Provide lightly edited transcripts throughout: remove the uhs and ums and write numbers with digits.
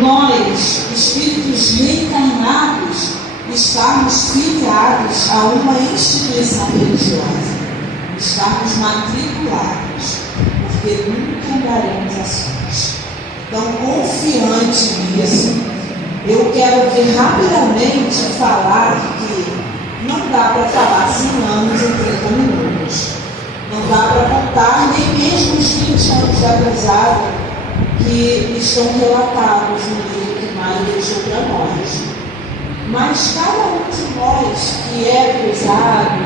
nós, espíritos reencarnados, estarmos filiados a uma instituição religiosa, estarmos matriculados, porque nunca andaremos a sós. Então, confiante nisso, eu quero aqui rapidamente falar que não dá para falar 100 anos em 30 minutos. Não dá para contar nem mesmo os 20 anos da cruzada que estão relatados no livro que Mário deixou para nós. Mas cada um de nós que é cruzado,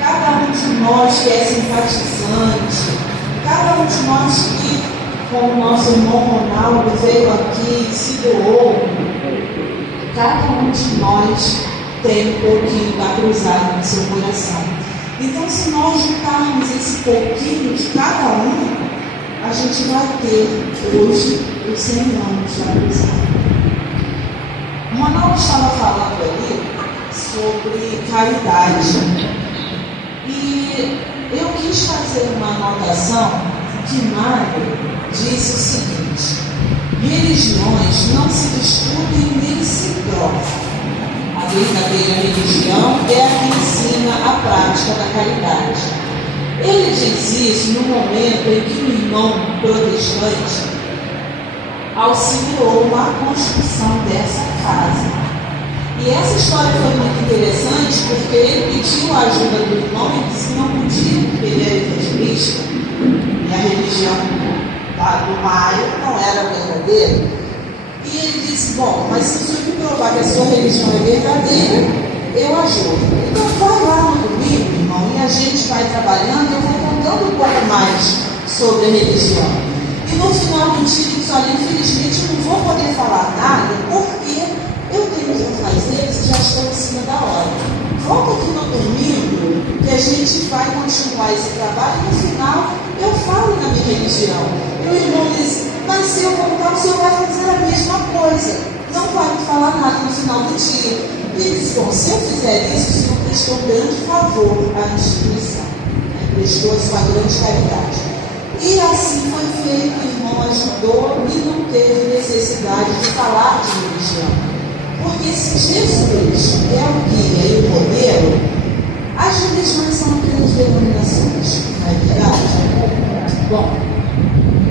cada um de nós que é simpatizante, cada um de nós que, como nosso irmão Ronaldo veio aqui e se doou, cada um de nós tem um pouquinho da cruzada no seu coração. Então, se nós juntarmos esse pouquinho de cada um, a gente vai ter hoje os 100 anos da cruzada. O Ronaldo estava falando ali sobre caridade. E eu quis fazer uma anotação que Mário disse o seguinte: religiões não se discutem nem se provam. A verdadeira religião é a que ensina a prática da caridade. Ele diz isso no momento em que um irmão protestante auxiliou na construção dessa casa. E essa história foi muito interessante porque ele pediu a ajuda do irmão e disse que não podia, porque ele era evangelista e a religião do Mário não era verdadeira. E ele disse: bom, mas se o senhor me provar que a sua religião é verdadeira, eu ajudo. Então vai lá no domingo, irmão, e a gente vai trabalhando e eu vou contando um pouco mais sobre a religião. E no final do dia ele disse: olha, infelizmente eu não vou poder falar nada porque eu tenho que fazer, eles já estão em cima da hora. Volta aqui no domingo que a gente vai continuar esse trabalho e no final eu falo na minha religião. E o irmão disse: mas se eu voltar, o senhor vai fazer a mesma coisa. Não vai me falar nada no final do dia. E ele disse: bom, se eu fizer isso, o senhor prestou um grande favor à instituição. Prestou a sua grande caridade. E assim foi feito, o irmão ajudou e não teve necessidade de falar de religião. Porque se Jesus é o guia e o modelo, as religiões são apenas denominações, não é verdade? Bom,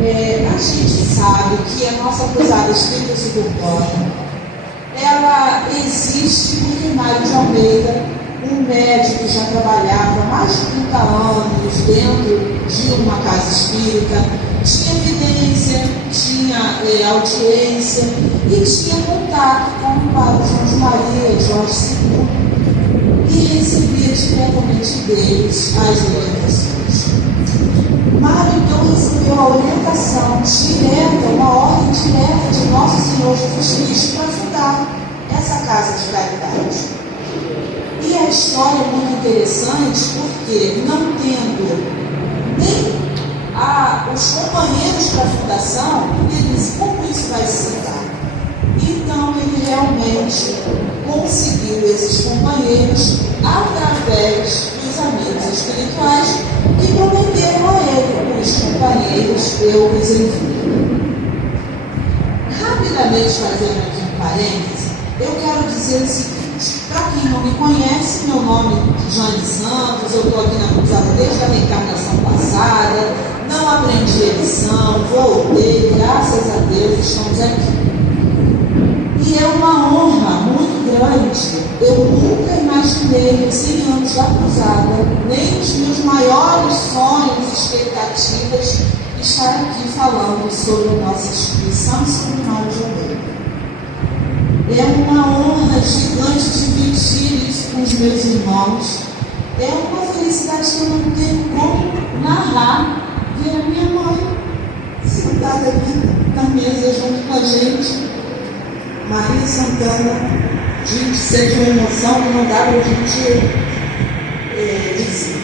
a gente sabe que a nossa cruzada espírita suburbana, ela existe porque Mário de Almeida, um médico que já trabalhava há mais de 30 anos dentro de uma casa espírita, tinha evidência, tinha audiência e tinha contato com o Padre João de Maria, Jorge II, e recebia diretamente deles as orientações. Mário então recebeu a orientação direta, uma ordem direta de Nosso Senhor Jesus Cristo para fundar essa casa de caridade. E a história é muito interessante porque, não tendo nem os companheiros para a fundação, ele disse: como isso vai se dar? Então ele realmente conseguiu esses companheiros através dos amigos espirituais que prometeram a ele: os companheiros eu os envio. Rapidamente fazendo aqui um parêntese, eu quero dizer o seguinte: para quem não me conhece, meu nome é Jane Santos, eu estou aqui na cruzada desde a reencarnação passada, não aprendi a lição, voltei, graças a Deus estamos aqui. E é uma honra muito grande. Eu nunca imaginei nos 100 anos da cruzada, nem os meus maiores sonhos e expectativas, estar aqui falando sobre a nossa instituição e sobre o Mário de Almeida. É uma honra gigante dividir isso com os meus irmãos. É uma felicidade que eu não tenho como narrar. Ver a minha mãe sentada ali na mesa junto com a gente. Maria Santana, gente, sente uma emoção que não dá para a gente dizer.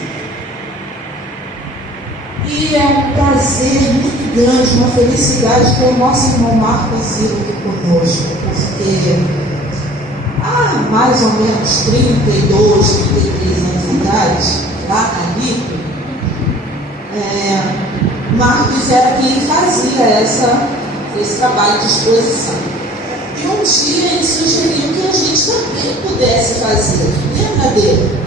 E é um prazer muito grande, uma felicidade ter o nosso irmão Marcos aqui conosco, porque há mais ou menos 32, 33 anos de idade, lá na Nito, Marcos era quem fazia esse trabalho de exposição. E um dia ele sugeriu que a gente também pudesse fazer. Lembra dele?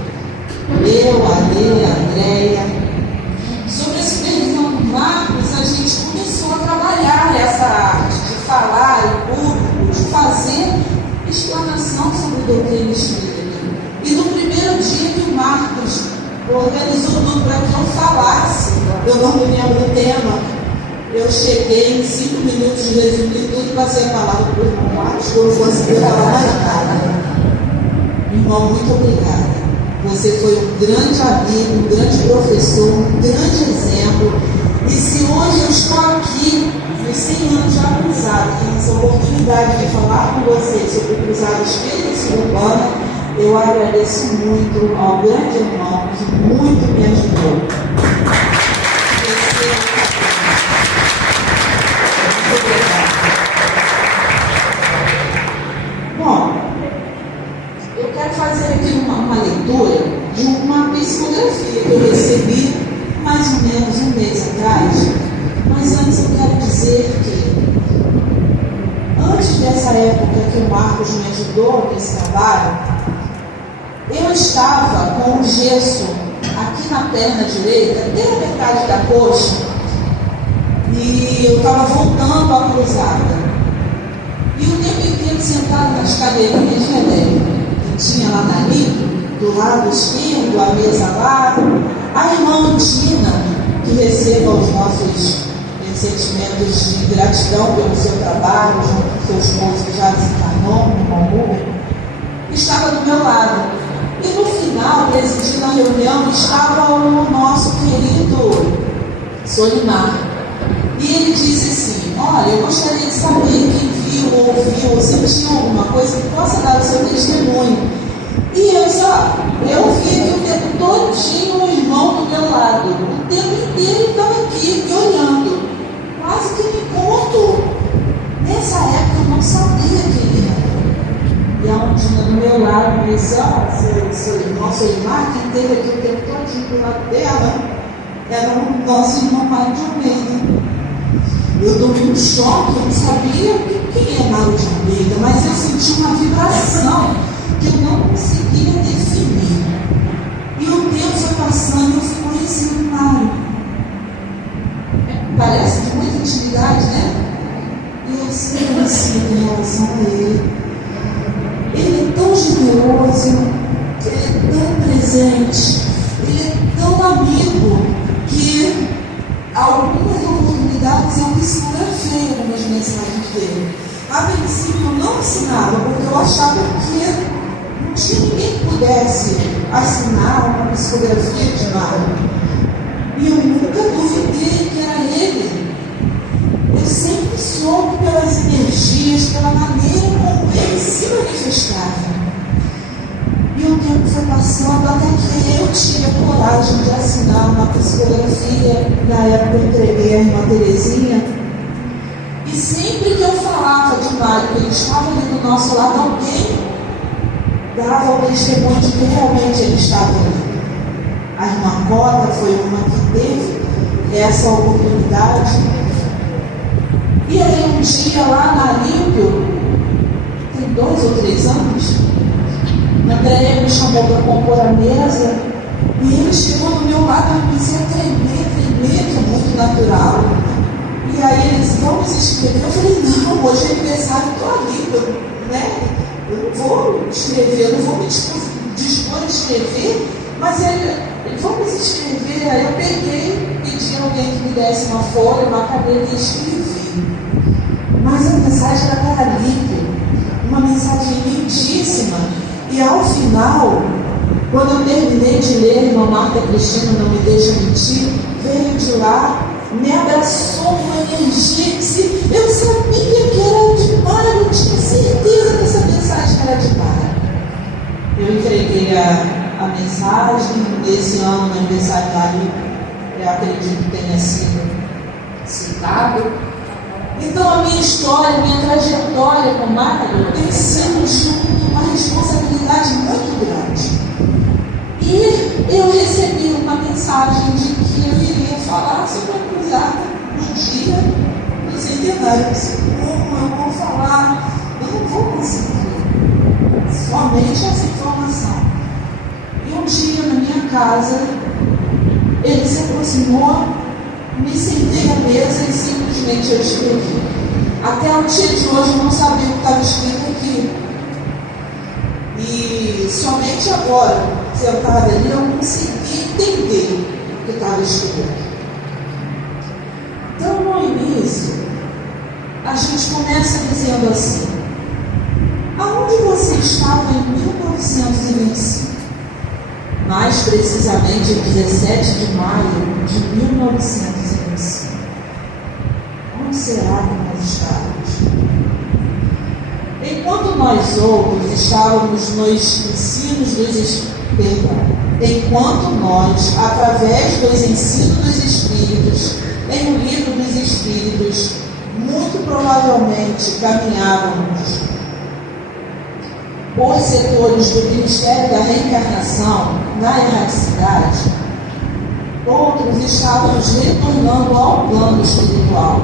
Eu, a Lê, a Andréia. Sobre a supervisão do Marcos, a gente começou a trabalhar essa arte de falar em público, de fazer explanação sobre doutrina espírita. E no primeiro dia que o Marcos organizou tudo para que eu falasse, eu não me lembro do tema, eu cheguei em 5 minutos de resumir tudo e passei a palavra para o irmão Marcos, que eu não consegui falar mais nada. Irmão, muito obrigada. Você foi um grande amigo, um grande professor, um grande exemplo. E se hoje eu estou aqui, nos 100 anos de cruzado, tendo essa oportunidade de falar com você sobre o cruzado espírita e suburbana, eu agradeço muito ao grande irmão que muito me ajudou. Muito obrigada. Bom, eu quero fazer aqui uma leitura de uma psicografia que eu recebi mais ou menos um mês atrás. Mas antes eu quero dizer que, antes dessa época que o Marcos me ajudou nesse trabalho, eu estava com um gesso aqui na perna direita, até a metade da coxa, e eu estava voltando à cruzada. E o tempo inteiro sentado nas cadeirinhas de elétrica que tinha lá na Lipo, do lado esquerdo, a mesa lá, a irmã Tina, que receba os nossos sentimentos de gratidão pelo seu trabalho, junto com seu esposo que já desencarnou, o irmão Rubem, estava do meu lado. E no final, presidindo a reunião, estava o nosso querido Solimar. E ele disse assim: olha, eu gostaria de saber quem viu, ouviu, ou sentiu alguma coisa que possa dar o seu testemunho. E eu vi que o tempo todinho o irmão do meu lado, o tempo inteiro ele estava aqui me olhando, quase que me contou. Nessa época eu não sabia quem era. E a Ondina do meu lado me disse: seu irmão, seu irmão, quem teve aqui o tempo todinho do lado dela era o nosso irmão Mário de Almeida. Eu tomei um choque, eu não sabia quem é Mário de Almeida, mas eu senti uma vibração que eu não conseguia definir. E o tempo foi passando e eu fui conhecendo o Mário. Parece de muita intimidade, né? E eu sempre conheci em relação a ele. Ele é tão generoso, ele é tão presente, ele é tão amigo que algumas oportunidades eu psicografei algumas mensagens dele. A princípio eu não assinava, porque eu achava que não tinha ninguém que pudesse assinar uma psicografia de Mário. E eu nunca duvidei que era ele. Eu sempre soube pelas energias, pela maneira como ele se manifestava. E o tempo foi passando até que eu tive a coragem de assinar uma psicografia. Na época eu entreguei a irmã Terezinha. E sempre que eu falava de Mário, que ele estava ali do nosso lado, alguém dava o testemunho de que realmente ele estava ali. A irmã Cota foi uma que teve essa oportunidade. E aí um dia lá na Límpio, tem 2 ou 3 anos, a Andréia me chamou para compor a mesa e ele chegou do meu lado e comecei a tremer, que é muito natural. E aí ele disse: vamos escrever. Eu falei: não, hoje é aniversário, estou ali, eu não vou escrever, eu não vou me dispor a escrever, mas ele vamos escrever. Aí eu peguei, pedi a alguém que me desse uma folha, uma caneta e escrevi. Mas a mensagem era para Límpio, uma mensagem lindíssima. E ao final, quando eu terminei de ler, a irmã Marta Cristina, não me deixa mentir, veio de lá, me abraçou com uma energia e disse: eu sabia que era de Mário, eu tinha certeza que essa mensagem era de Mário. Eu entreguei a mensagem. Desse ano, no aniversário da Límpio, eu acredito que tenha sido citado. Então a minha história, a minha trajetória com Mário tem sido junto uma responsabilidade muito grande. E eu recebi uma mensagem de que eu iria falar sobre a cruzada no dia do centenário. Como eu vou falar? Eu não conseguir somente essa informação. E um dia, na minha casa, ele se aproximou, me sentei à mesa e simplesmente eu escrevi. Até o dia de hoje eu não sabia o que estava escrito aqui. E somente agora, sentada ali, eu consegui entender o que estava escrito. Então, no início, a gente começa dizendo assim: aonde você estava em 1925? Mais precisamente em 17 de maio de 1925. Onde será que nós estávamos? Enquanto nós outros estávamos nos ensinos dos enquanto nós, através dos ensinos dos Espíritos, em o livro dos Espíritos, muito provavelmente caminhávamos os setores do Ministério da Reencarnação na erraticidade, outros estávamos retornando ao plano espiritual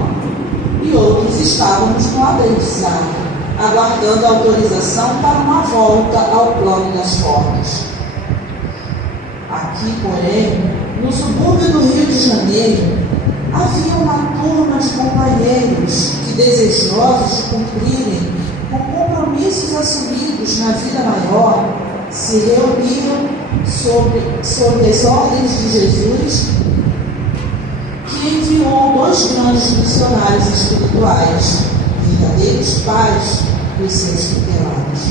e outros estávamos no aprendizado, aguardando a autorização para uma volta ao plano das formas. Aqui, porém, no subúrbio do Rio de Janeiro, havia uma turma de companheiros que, desejosos de cumprirem com compromissos assumidos na vida maior, se reuniram sob as ordens de Jesus, que enviou 2 grandes missionários espirituais, verdadeiros pais dos seus tutelados.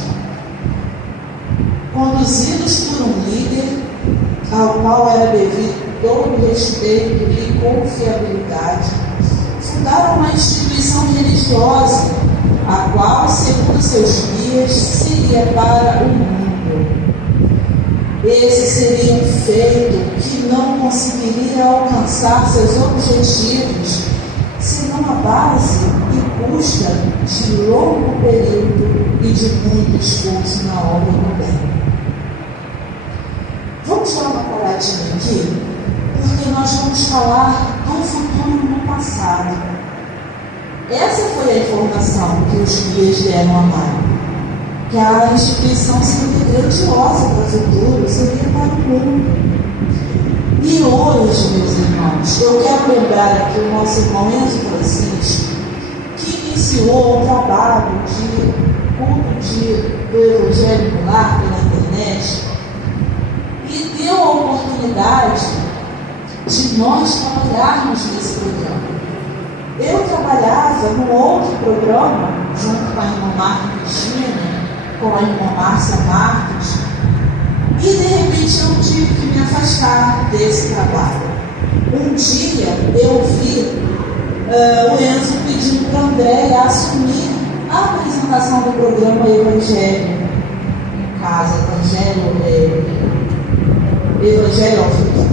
Conduzidos por um líder, ao qual era devido todo o respeito e confiabilidade, fundaram uma instituição religiosa, a qual, segundo seus guias, seria para o mundo. Esse seria um feito que não conseguiria alcançar seus objetivos, senão a base e custa de longo período e de muito esforço na obra do bem. Vamos dar uma paradinha aqui, porque nós vamos falar do futuro no passado. Essa foi a informação que os guias deram a Mário, que a instituição seria grandiosa para o futuro, seria para o mundo. E hoje, meus irmãos, eu quero lembrar aqui o nosso irmão Enzo Francisco, que iniciou um trabalho de culto do Evangelho no Lar pela internet e deu a oportunidade de nós trabalharmos nesse programa. Eu trabalhava num outro programa, junto com a irmã Marta Cristina, com a irmã Márcia Marques, e de repente eu tive que me afastar desse trabalho. Um dia eu vi o Enzo pedindo para a Andréia assumir a apresentação do programa Evangelho em Casa, Evangelho ao Vivo.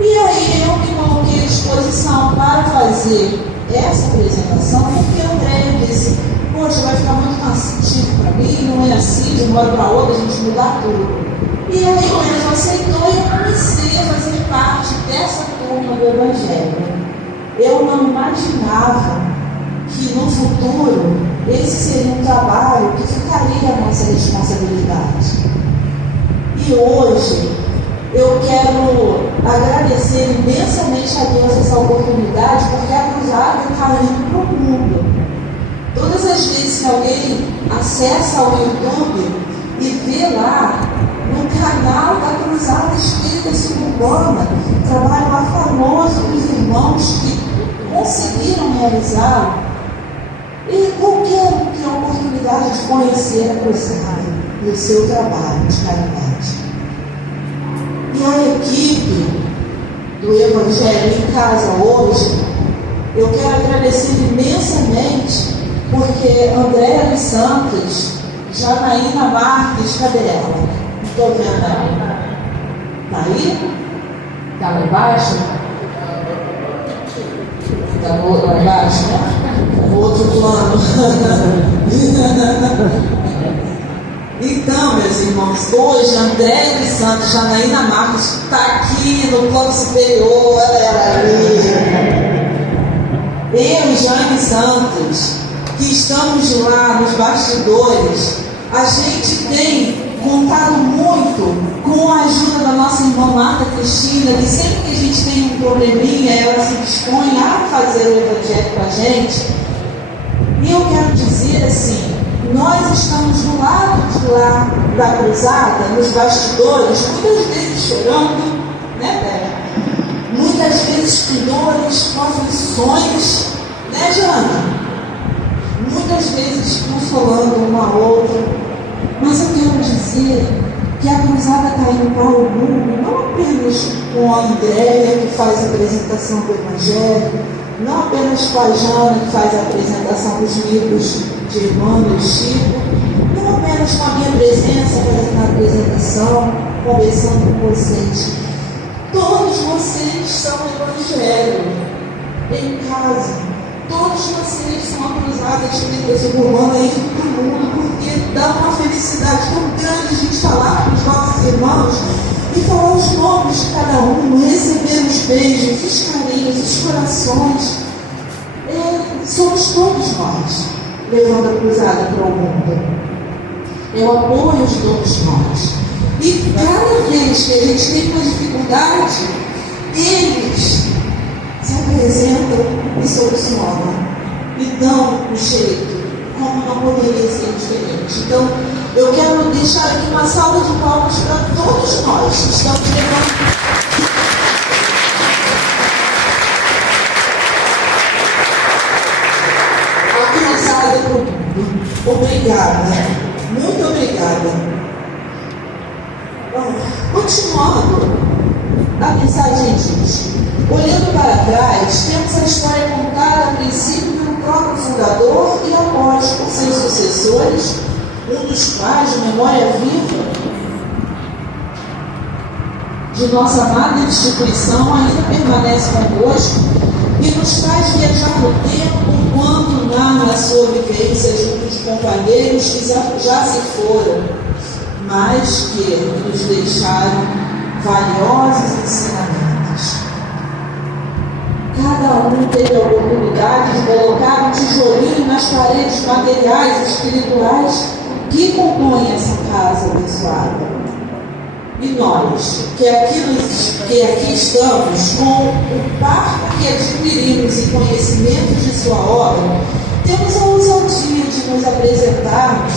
E aí eu me coloquei à disposição para fazer essa apresentação, porque a Andréia disse: poxa, vai ficar muito cansativo para mim, não é assim, de uma hora para outra a gente mudar tudo. E aí o Enzo aceitou e eu comecei a fazer parte dessa turma do Evangelho. Eu não imaginava que no futuro esse seria um trabalho que ficaria a nossa responsabilidade. E hoje eu quero agradecer imensamente a Deus essa oportunidade, porque a cruzada está indo para o mundo. Todas as vezes que alguém acessa o YouTube e vê lá no canal da Cruzada Espírita Suburbana, trabalho afanoso dos irmãos que conseguiram realizar, e qualquer um tem a oportunidade de conhecer a Cruzada e o seu trabalho de caridade. E a equipe do Evangelho em Casa hoje, eu quero agradecer imensamente, porque Andréia dos Santos, Janaína Marques, cadê ela? Não estou vendo ela. Está aí? Está lá embaixo? Está lá embaixo, né? No outro plano. Então, meus irmãos, hoje Andréia dos Santos, Janaína Marques está aqui no plano superior, ela era ali. Eu, Jane Santos, que estamos lá nos bastidores, a gente tem contado muito com a ajuda da nossa irmã Marta Cristina, que sempre que a gente tem um probleminha, ela se dispõe a fazer o evangelho com a gente. E eu quero dizer assim, nós estamos do lado de lá da cruzada, nos bastidores, muitas vezes chorando, né, Bela? Muitas vezes com dores, com aflições, né, Jana? Muitas vezes consolando uma a outra. Mas eu quero dizer que a cruzada está indo para o mundo, não apenas com a Andréia, que faz a apresentação do Evangelho, não apenas com a Jana, que faz a apresentação dos livros de Emmanuel e Chico, não apenas com a minha presença fazendo a apresentação, conversando com vocês. Todos vocês são Evangelho em casa. Todos vocês são a cruzada espírita suburbana aí do mundo, porque dá uma felicidade tão grande a gente falar com os nossos irmãos e falar os nomes de cada um, receber os beijos, os carinhos, os corações. Somos todos nós levando a cruzada para o mundo. É o apoio de todos nós. E cada vez que a gente tem uma dificuldade, eles se apresentam e solucionam e dão o jeito, como não poderia ser diferente. Então, eu quero deixar aqui uma salva de palmas para todos nós que estamos levando a cruzada para o mundo. Obrigada, muito obrigada. Continuando, a mensagem diz: olhando para trás, temos a história contada a princípio pelo próprio fundador e após por seus sucessores, um dos quais, de memória viva de nossa amada instituição, ainda permanece conosco e nos faz viajar no tempo enquanto narra a sua vivência junto de companheiros que já se foram, mas que nos deixaram valiosos ensinamentos. Cada um teve a oportunidade de colocar um tijolinho nas paredes materiais e espirituais que compõem essa casa abençoada. E nós, que aqui estamos, com o parco que adquirimos em conhecimento de sua obra, temos a ousadia de nos apresentarmos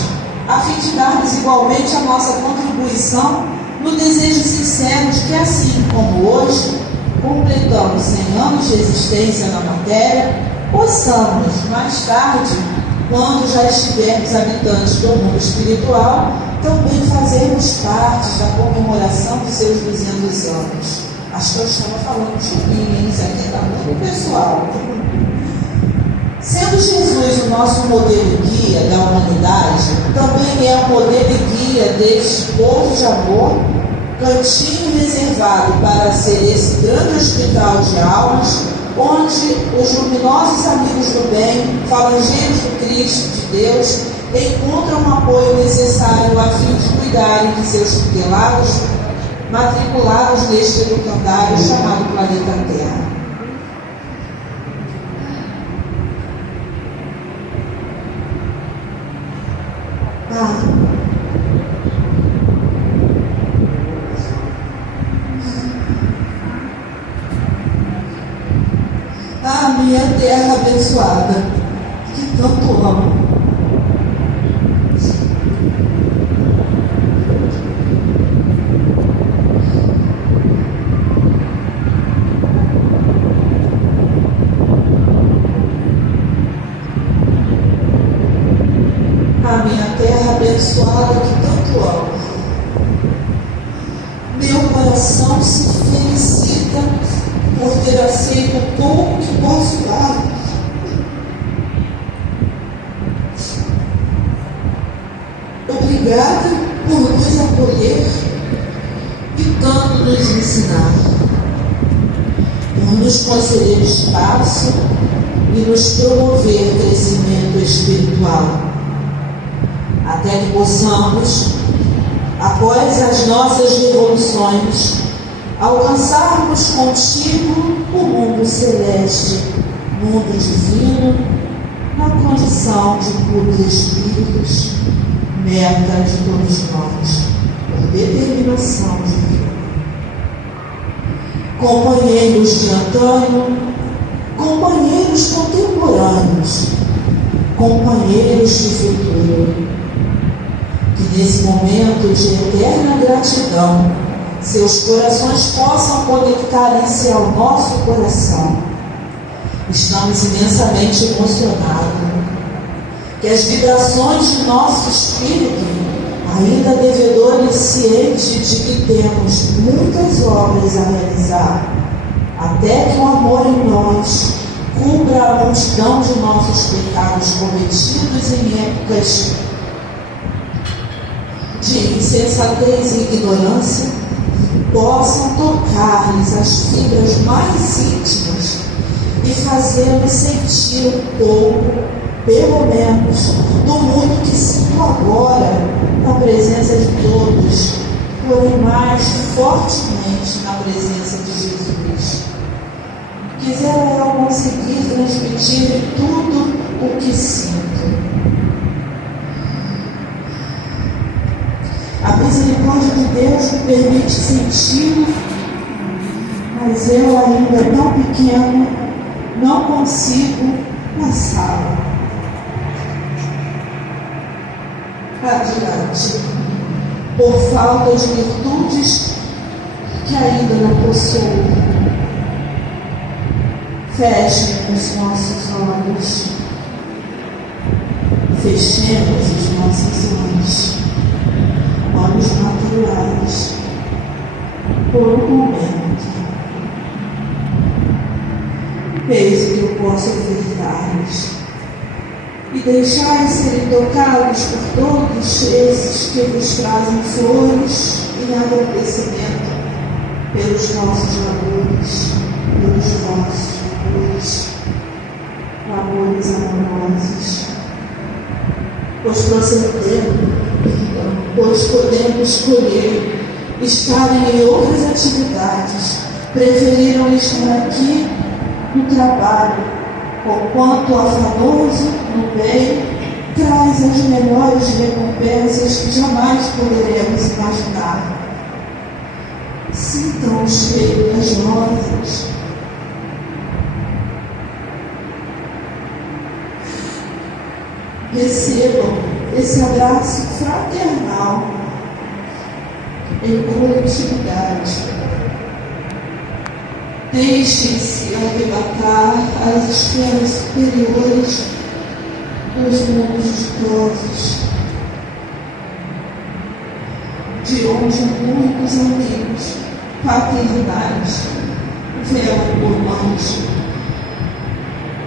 a fim de darmos igualmente a nossa contribuição no desejo sincero de que, assim como hoje completamos 100 anos de existência na matéria, possamos, mais tarde, quando já estivermos habitantes do mundo espiritual, também fazermos parte da comemoração dos seus 200 anos. Acho que eu estava falando de mim, hein? Isso aqui está muito pessoal. Sendo Jesus o nosso modelo e guia da humanidade, também é o modelo e guia deste povo de amor, cantinho reservado para ser esse grande hospital de almas, onde os luminosos amigos do bem, falangeiros do Cristo de Deus, encontram o apoio necessário a fim de cuidarem de seus tutelados, matriculados neste educandário chamado planeta Terra. Minha terra abençoada, que tanto amo. A minha terra abençoada, que tanto amo. Meu coração se felicita por ter aceito o pouco que posso dar. Obrigada por nos acolher e tanto nos ensinar, por nos conceder espaço e nos promover crescimento espiritual, até que possamos, após as nossas revoluções, alcançarmos contigo o mundo celeste, mundo divino, na condição de puros espíritos, meta de todos nós, por determinação divina. Companheiros de antônio, companheiros contemporâneos, companheiros de futuro, que nesse momento de eterna gratidão, seus corações possam conectar-se ao nosso coração. Estamos imensamente emocionados, que as vibrações de nosso espírito, ainda devedores cientes de que temos muitas obras a realizar, até que o amor em nós cubra a multidão de nossos pecados cometidos em épocas de insensatez e ignorância, possam tocar-lhes as fibras mais íntimas e fazê-los sentir um pouco, pelo menos, do muito que sinto agora na presença de todos, porém mais fortemente na presença de Jesus. Quisera eu conseguir transmitir tudo o que sinto. A misericórdia de Deus me permite senti-lo, mas eu, ainda tão pequeno, não consigo passá-lo adiante, por falta de virtudes que ainda não possuo. Fechem os nossos olhos, fechemos os nossos olhos materiais, por um momento. Eis o que eu posso ofertar-lhes, e deixai serem tocados por todos esses que vos trazem flores em agradecimento pelos nossos amores, pelos vossos amores amorosos, pois podemos escolher estarem em outras atividades, preferiram estar aqui no trabalho, conquanto afanoso no bem traz as melhores recompensas que jamais poderemos imaginar. Sintam o cheiro das rosas, recebam esse abraço fraternal em coletividade. Deixem-se arrebatar às esferas superiores dos mundos ditosos, de onde muitos amigos paternais velam por nós.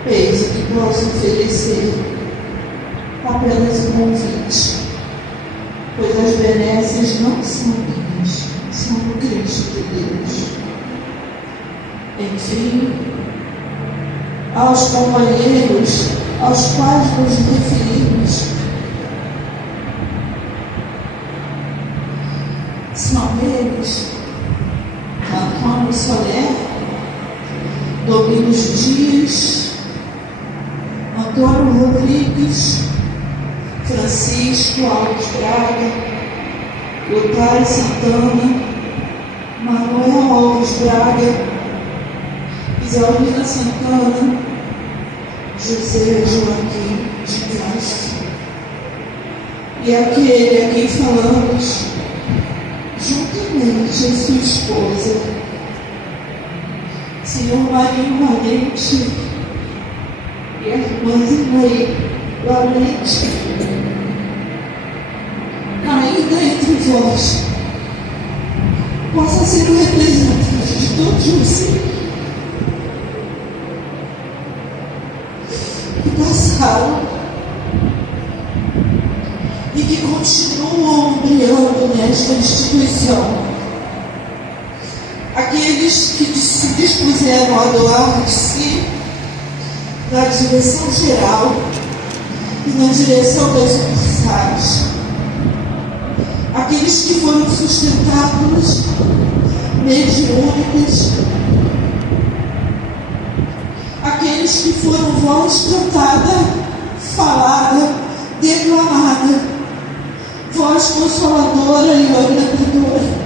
Eis o que posso oferecer, apenas um convite, pois as benesses não são minhas, são do Cristo de Deus. Enfim, aos companheiros aos quais nos referimos, são eles Antônio Soler, Domingos Dias, Antônio Rodrigues, Francisco Alves Braga, Otário Santana, Manuel Alves Braga, Isaurina Santana, José Joaquim de Castro, e aquele a quem falamos, juntamente a sua esposa, Senhor Marinho Valente e a irmã Zinaí Valente, ainda entre vós, possa ser o representante de todos vocês que passaram e que continuam brilhando nesta instituição. Aqueles que se dispuseram a doar de si na direção geral e na direção das sucursais. Aqueles que foram sustentados, mediúnicos, aqueles que foram voz cantada consoladora e orientadora.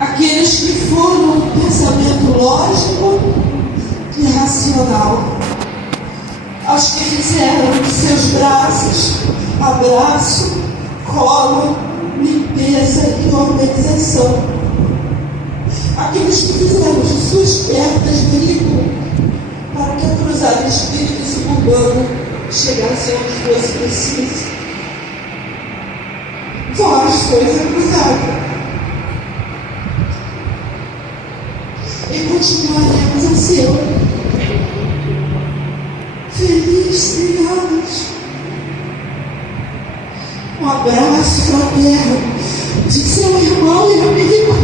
Aqueles que foram um pensamento lógico e racional, aos que fizeram de seus braços abraço, colo, limpeza e organização, aqueles que fizeram de suas pernas brilho para que a cruzada espírito suburbano chegasse onde fosse preciso. Vós sois a cruzada. E continuaremos a ser. Feliz 100 anos. Um abraço fraterno de seu irmão e amigo,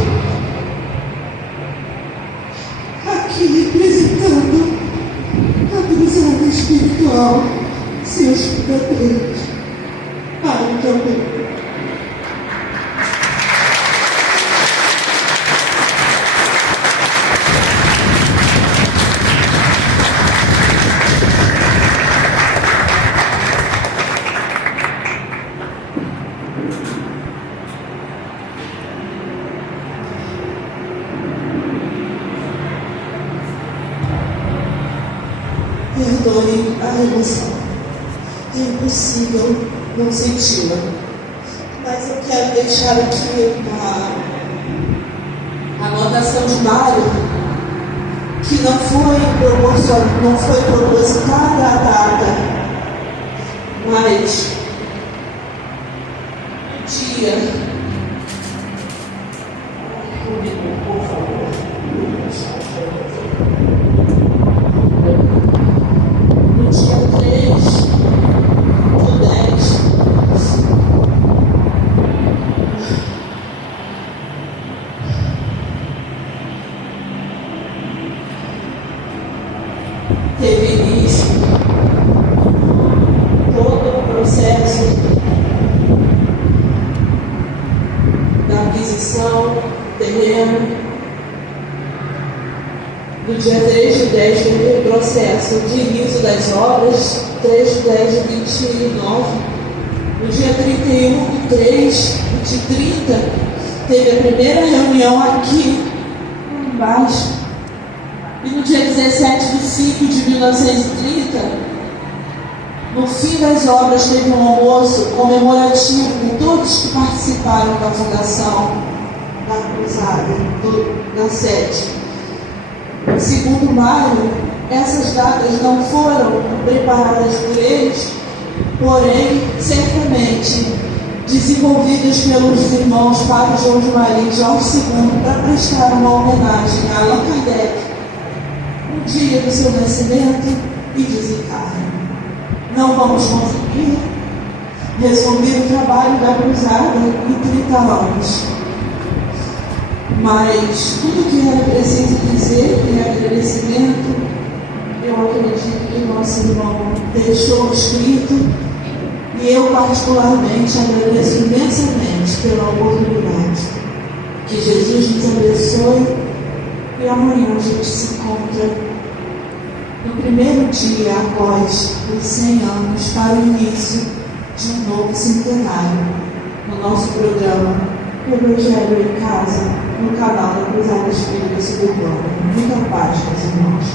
aqui representando a cruzada espiritual, seus fundadores. Pai também. Perdoe a emoção. É impossível não senti-la. Mas eu quero deixar aqui uma anotação de Mário, que não foi propositada a data, mas o dia. Por favor. No dia 3 do 10, teve início todo o processo da aquisição do terreno. No dia 3 de 10 teve o processo de início das obras, 3 de 10 de 29. No dia 31 de 3 de 30, teve a primeira reunião aqui embaixo. E no dia 17 de 5 de 1930, no fim das obras, teve um almoço comemorativo com todos que participaram da fundação da Cruzada, da sede. Segundo Mário, essas datas não foram preparadas por eles, porém, certamente desenvolvidas pelos irmãos Padre João de Maria e Jorge II para prestar uma homenagem a Allan Kardec no dia do seu nascimento e desencarne. Não vamos conseguir resumir o trabalho da Cruzada em 30 anos. Mas tudo que era preciso dizer em agradecimento, eu acredito que o nosso irmão deixou escrito, e eu particularmente agradeço imensamente pela oportunidade. Que Jesus nos abençoe, e amanhã a gente se encontra no primeiro dia após os 100 anos para o início de um novo centenário no nosso programa Evangelho em Casa, no canal da Cruzada Espírita Suburbana. Muita paz, meus irmãos.